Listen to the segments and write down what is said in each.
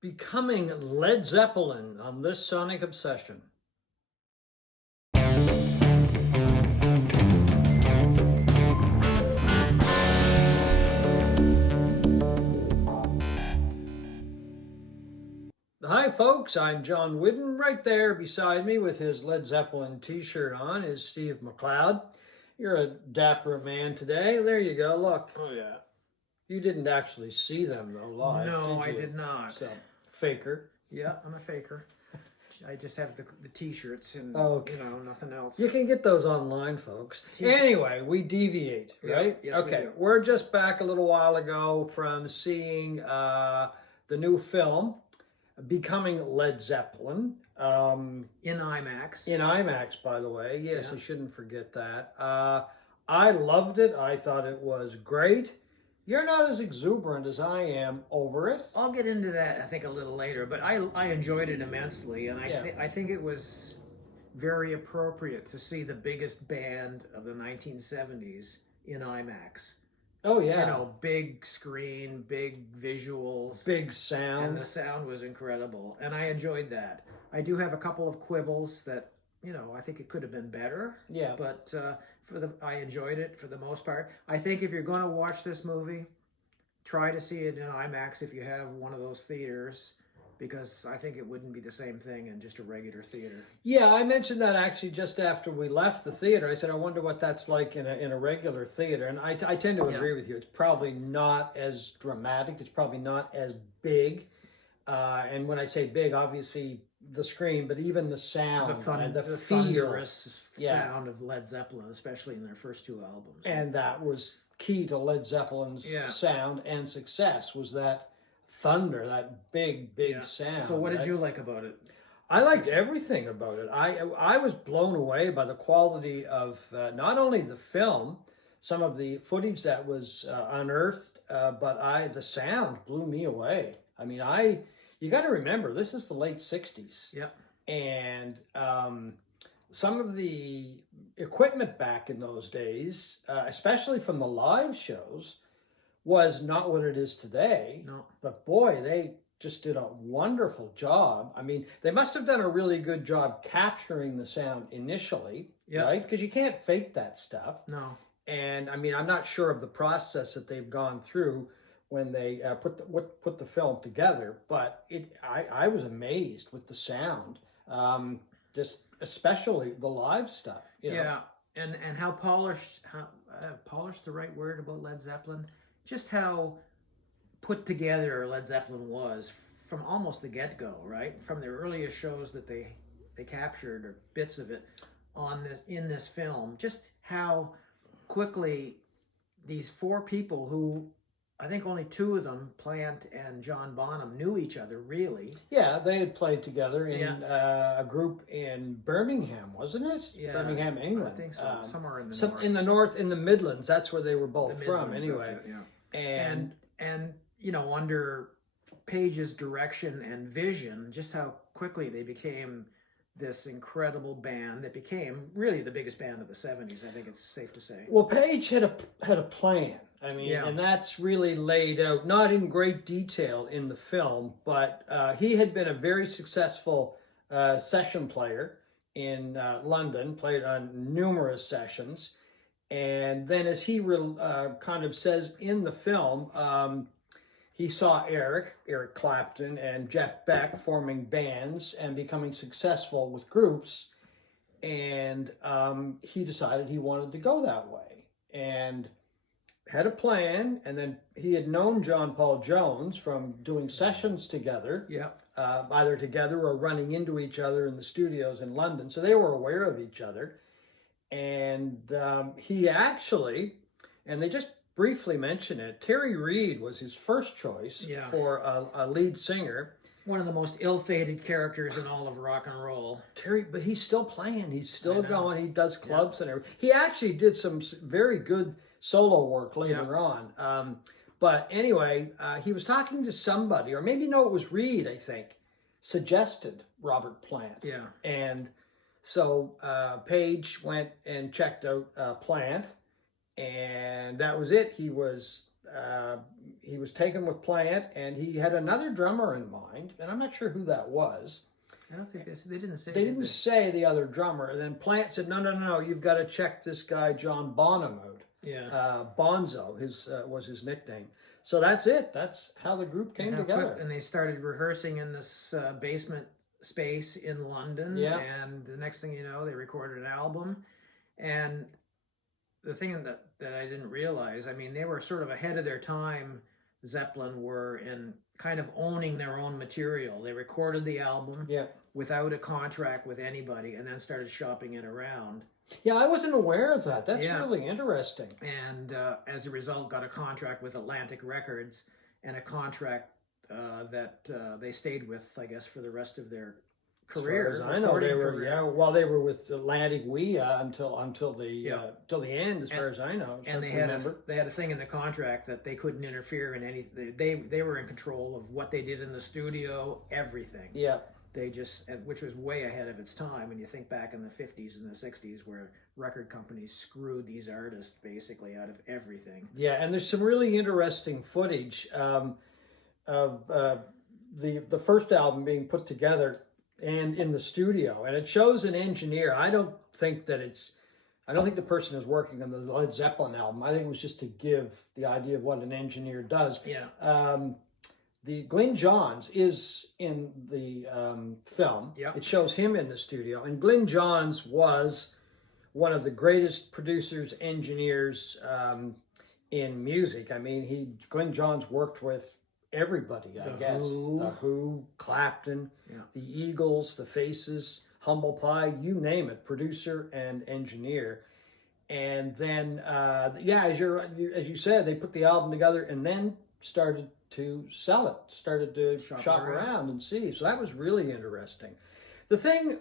Becoming Led Zeppelin on this Sonic Obsession. Hi folks, I'm John Whidden. Right there beside me with his Led Zeppelin t-shirt on is Steve McLeod. You're a dapper man today. There you go, look. Oh yeah. You didn't actually see them though live, No, I did you? did not. So, faker. Yeah, I'm a faker. I just have the t-shirts and Okay. nothing else. You can get those online, folks. Anyway, we deviate, right? Yes, okay, we do. we're just back a little while ago from seeing the new film, Becoming Led Zeppelin. In IMAX. In IMAX, by the way. Yes, Yeah. I shouldn't forget that. I loved it. I thought it was great. You're not as exuberant as I am over it. I'll get into that, I think, a little later, but I enjoyed it immensely, and I think it was very appropriate to see the biggest band of the 1970s in IMAX. Oh, yeah. You know, big screen, big visuals. Big sound. And the sound was incredible, and I enjoyed that. I do have a couple of quibbles that, I think it could have been better. Yeah. But I enjoyed it for the most part. I think if you're going to watch this movie, try to see it in IMAX if you have one of those theaters, because I think it wouldn't be the same thing in just a regular theater. Yeah, I mentioned that actually just after we left the theater. I said, I wonder what that's like in a regular theater. And I tend to agree with you. It's probably not as dramatic. It's probably not as big. And when I say big, obviously the screen, but even the sound, the feel. Thunderous sound of Led Zeppelin, especially in their first two albums. And that was key to Led Zeppelin's sound and success, was that thunder, that big sound. So what did you like about it? I liked everything about it. I was blown away by the quality of not only the film, some of the footage that was unearthed, but the sound blew me away. I mean, you got to remember, this is the late 60s. Yeah. And some of the equipment back in those days, especially from the live shows, was not what it is today. No. But boy, they just did a wonderful job. I mean, they must have done a really good job capturing the sound initially, right? Because you can't fake that stuff. No. And I mean, I'm not sure of the process that they've gone through when they put the film together, but I was amazed with the sound, just especially the live stuff. Yeah, and how polished the right word about Led Zeppelin, just how put together Led Zeppelin was from almost the get-go, right? From the earliest shows that they captured, or bits of it in this film, just how quickly these four people, who I think only two of them, Plant and John Bonham, knew each other, really. Yeah, they had played together in a group in Birmingham, wasn't it? Yeah, Birmingham, England. I think so. Somewhere in the north. In the north, in the Midlands. That's where they were both from, Midlands, anyway. that's it, And under Page's direction and vision, just how quickly they became this incredible band that became really the biggest band of the 70s, I think it's safe to say. Well, Page had a plan. I mean, and that's really laid out, not in great detail in the film, but he had been a very successful session player in London, played on numerous sessions. And then, as he kind of says in the film, he saw Eric Clapton and Jeff Beck forming bands and becoming successful with groups. And he decided he wanted to go that way and had a plan. And then he had known John Paul Jones from doing sessions together, either together or running into each other in the studios in London. So they were aware of each other. And he actually, and they just briefly mention it, Terry Reid was his first choice for a lead singer. One of the most ill-fated characters in all of rock and roll. Terry, but he's still playing. He's still going. He does clubs and everything. He actually did some very good solo work later on. But anyway, he was talking to somebody, or maybe it was Reid, I think, suggested Robert Plant. Yeah. And so Page went and checked out Plant, and that was it. He was he was taken with Plant, and he had another drummer in mind, and I'm not sure who that was. I don't think they didn't say. They didn't say the other drummer. And then Plant said, no, you've got to check this guy John Bonham out. Yeah. Bonzo was his nickname. So that's it. That's how the group came together. And they started rehearsing in this basement space in London. Yeah. And the next thing you know, they recorded an album. And the thing that I didn't realize, I mean, they were sort of ahead of their time. Zeppelin were in kind of owning their own material. They recorded the album without a contract with anybody, and then started shopping it around. Yeah, I wasn't aware of that. That's really interesting. And as a result, got a contract with Atlantic Records, and a contract that they stayed with, I guess, for the rest of their career. As I know, they were while they were with Atlantic until the end, as far as I know. And they had a thing in the contract that they couldn't interfere in anything. They were in control of what they did in the studio, everything. Yeah. They just, which was way ahead of its time when you think back in the 50s and the 60s, where record companies screwed these artists basically out of everything. Yeah, and there's some really interesting footage of the first album being put together and in the studio, and it shows an engineer. I don't think the person is working on the Led Zeppelin album. I think it was just to give the idea of what an engineer does. Yeah. The Glyn Johns is in the film. Yep. It shows him in the studio, and Glyn Johns was one of the greatest producers, engineers in music. I mean, Glyn Johns worked with everybody, I guess. The Who, Clapton, the Eagles, the Faces, Humble Pie, you name it, producer and engineer. And then, as you said, they put the album together and then started to sell it, started to shop around and see. So that was really interesting. The thing,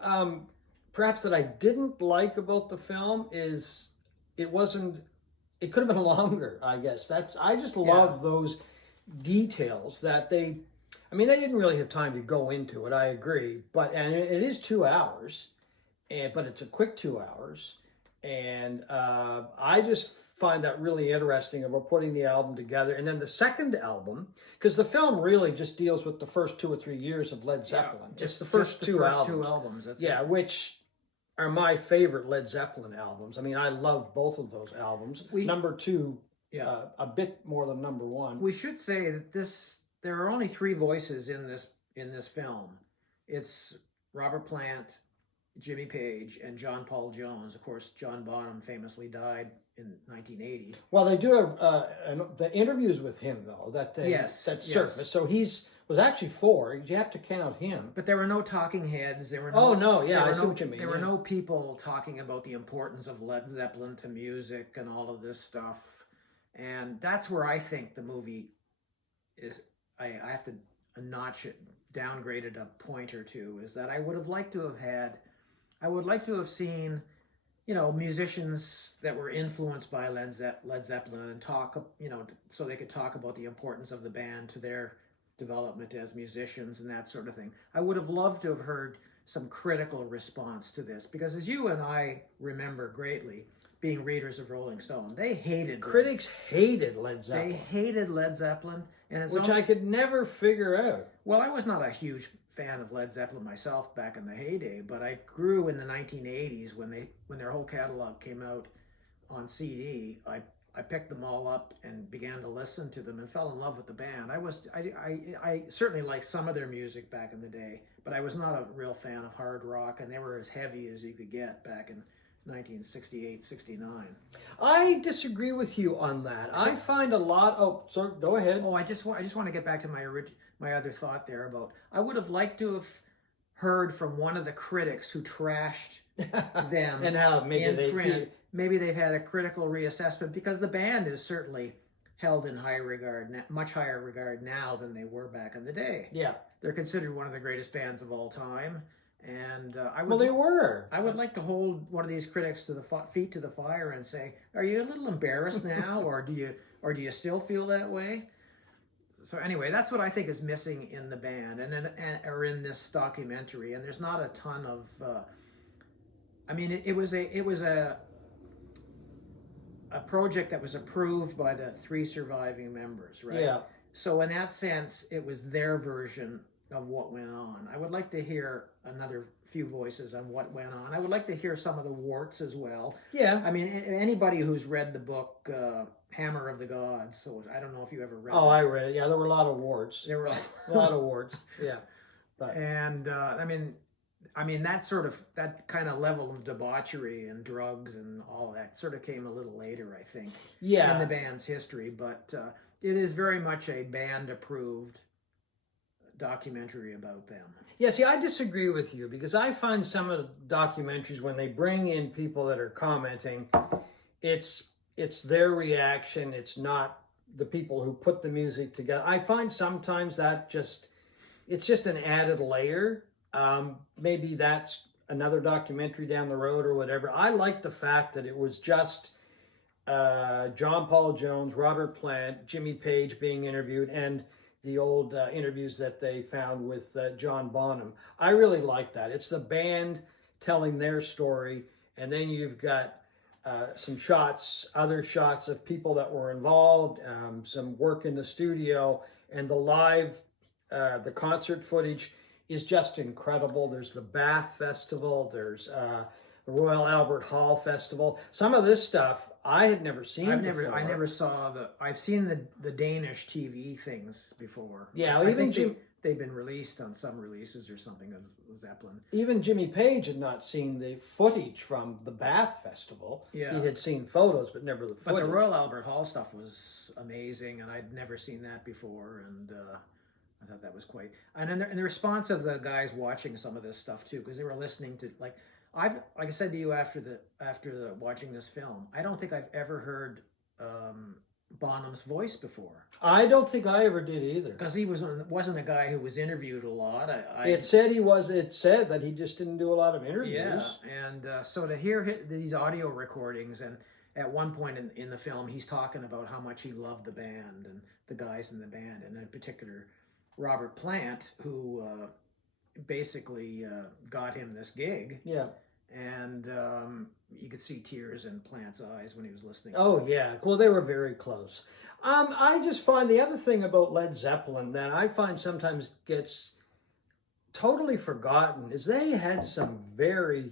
perhaps, that I didn't like about the film is it could have been longer, I guess. I just love those details that they didn't really have time to go into it, I agree. And it is 2 hours, but it's a quick 2 hours. And I just find that really interesting about putting the album together. And then the second album, because the film really just deals with the first 2 or 3 years of Led Zeppelin. Just the first two albums. That's which are my favorite Led Zeppelin albums. I mean, I love both of those albums. Number 2, a bit more than number 1. We should say that there are only 3 voices in this film. It's Robert Plant, Jimmy Page, and John Paul Jones. Of course, John Bonham famously died in 1980. Well, they do have the interviews with him, though, that surfaced. So was actually 4. You have to count him. But there were no talking heads. There were I see what you mean. There were no people talking about the importance of Led Zeppelin to music and all of this stuff. And that's where I think the movie is. I have to downgrade it a point or two. Is that I would like to have seen, musicians that were influenced by Led Zeppelin and talk, so they could talk about the importance of the band to their development as musicians and that sort of thing. I would have loved to have heard some critical response to this, because as you and I remember greatly, being readers of Rolling Stone, critics hated Led Zeppelin. They hated Led Zeppelin, which I could never figure out. Well, I was not a huge fan of Led Zeppelin myself back in the heyday, but I grew in the 1980s when their whole catalog came out on CD. I picked them all up and began to listen to them and fell in love with the band. I certainly liked some of their music back in the day, but I was not a real fan of hard rock, and they were as heavy as you could get back in 1968, 69. I disagree with you on that. I find a lot. So go ahead. I just want to get back to my other thought there about. I would have liked to have heard from one of the critics who trashed them and how maybe they've had a critical reassessment, because the band is certainly held in high regard, much higher regard now than they were back in the day. Yeah, they're considered one of the greatest bands of all time. And they were. I would like to hold one of these critics to the feet to the fire and say, "Are you a little embarrassed now, or do you still feel that way?" So anyway, that's what I think is missing in the band or in this documentary. And there's not a ton of. It was a a project that was approved by the 3 surviving members, right? Yeah. So in that sense, it was their version of what went on. I would like to hear another few voices on what went on. I would like to hear some of the warts as well. Yeah. I mean, anybody who's read the book Hammer of the Gods, so I don't know if you ever read it. I read it. Yeah, there were a lot of warts. There were a lot of warts. Yeah. But. And I mean that kind of level of debauchery and drugs and all that sort of came a little later, I think. Yeah. In the band's history, but it is very much a band-approved documentary about them. Yeah, see, I disagree with you because I find some of the documentaries, when they bring in people that are commenting, it's their reaction. It's not the people who put the music together. I find sometimes that it's just an added layer. Maybe that's another documentary down the road or whatever. I like the fact that it was just John Paul Jones, Robert Plant, Jimmy Page being interviewed, and the old interviews that they found with John Bonham. I really like that. It's the band telling their story, and then you've got some other shots of people that were involved, some work in the studio, and the concert footage is just incredible. There's the Bath Festival, there's the Royal Albert Hall Festival. Some of this stuff I had never seen before. I never saw I've seen the Danish TV things before. Yeah, I think they've been released on some releases or something of Zeppelin. Even Jimmy Page had not seen the footage from the Bath Festival. Yeah. He had seen photos, but never the footage. But the Royal Albert Hall stuff was amazing, and I'd never seen that before, and I thought that was quite... And in the response of the guys watching some of this stuff, too, because they were listening to, like I said to you after watching this film, I don't think I've ever heard Bonham's voice before. I don't think I ever did either. Because he wasn't a guy who was interviewed a lot. It said that he just didn't do a lot of interviews. Yeah, and so to hear these audio recordings, and at one point in the film, he's talking about how much he loved the band and the guys in the band, and in particular, Robert Plant, who basically got him this gig. Yeah. And you could see tears in Plant's eyes when he was listening. Oh, yeah. Well, they were very close. I just find the other thing about Led Zeppelin that I find sometimes gets totally forgotten is they had some very,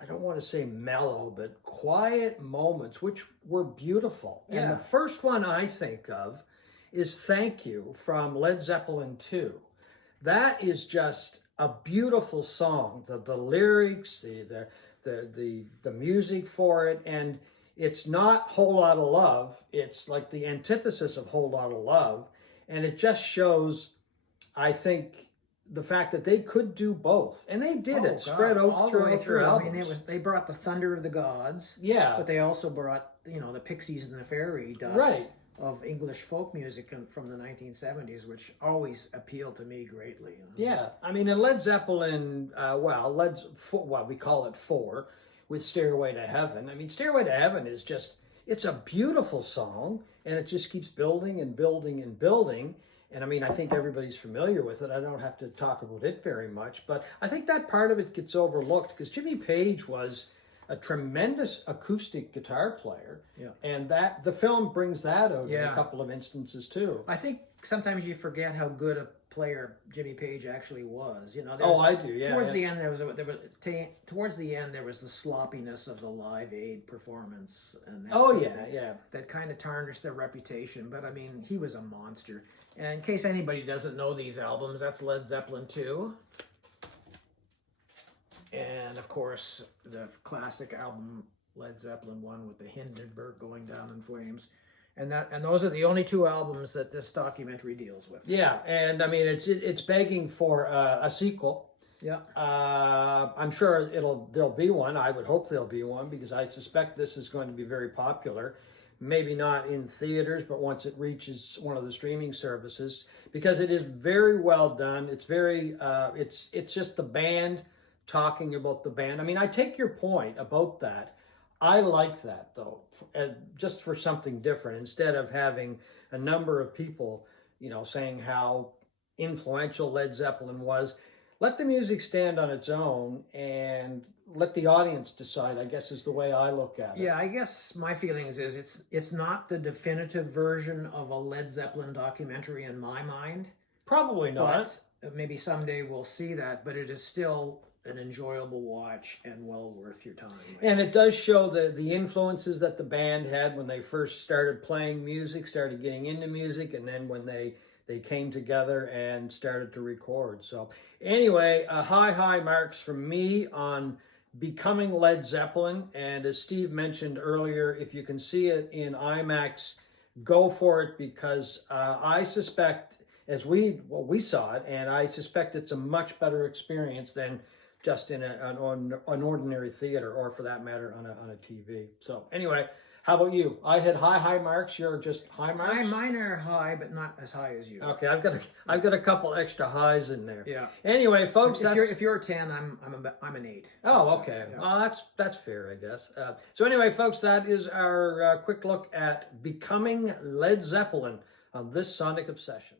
I don't want to say mellow, but quiet moments, which were beautiful. Yeah. And the first one I think of is Thank You from Led Zeppelin 2. That is just a beautiful song. The lyrics, the music for it, and it's not Whole Lotta Love. It's like the antithesis of Whole Lotta Love, and it just shows, I think, the fact that they could do both, and they did it spread out through albums. I mean, they brought the Thunder of the Gods, yeah, but they also brought the Pixies and the Fairy Dust, right, of English folk music from the 1970s, which always appealed to me greatly. Yeah, I mean, in Led Zeppelin, we call it 4, with Stairway to Heaven. I mean, Stairway to Heaven is it's a beautiful song, and it just keeps building and building and building. And I mean, I think everybody's familiar with it. I don't have to talk about it very much, but I think that part of it gets overlooked because Jimmy Page was a tremendous acoustic guitar player, yeah, and that the film brings that out in a couple of instances too. I think sometimes you forget how good a player Jimmy Page actually was. I do. Yeah. Towards the end, there was the sloppiness of the Live Aid performance, and that kind of tarnished their reputation. But I mean, he was a monster. And in case anybody doesn't know these albums, that's Led Zeppelin 2. And of course, the classic album Led Zeppelin 1 with the Hindenburg going down in flames, and those are the only 2 albums that this documentary deals with. Yeah, and I mean it's begging for a sequel. Yeah, I'm sure there'll be one. I would hope there'll be one because I suspect this is going to be very popular. Maybe not in theaters, but once it reaches one of the streaming services, because it is very well done. It's very it's just the band talking about the band. I mean, I take your point about that. I like that, though, just for something different. Instead of having a number of people, saying how influential Led Zeppelin was, let the music stand on its own and let the audience decide, I guess, is the way I look at it. Yeah, I guess my feelings is it's not the definitive version of a Led Zeppelin documentary in my mind. Probably not. But maybe someday we'll see that, but it is still an enjoyable watch and well worth your time. And it does show the influences that the band had when they first started playing music, started getting into music, and then when they came together and started to record. So anyway, high marks from me on Becoming Led Zeppelin. And as Steve mentioned earlier, if you can see it in IMAX, go for it, because I suspect, we saw it, and I suspect it's a much better experience than just in an ordinary theater, or for that matter, on a TV. So anyway, how about you? I had high marks. You're just high marks? Mine are high, but not as high as you. Okay, I've got a couple extra highs in there. Yeah. Anyway, folks, if you're a 10, I'm an 8. Oh, okay. Yeah. Well, that's fair, I guess. So anyway, folks, that is our quick look at Becoming Led Zeppelin on this Sonic Obsession.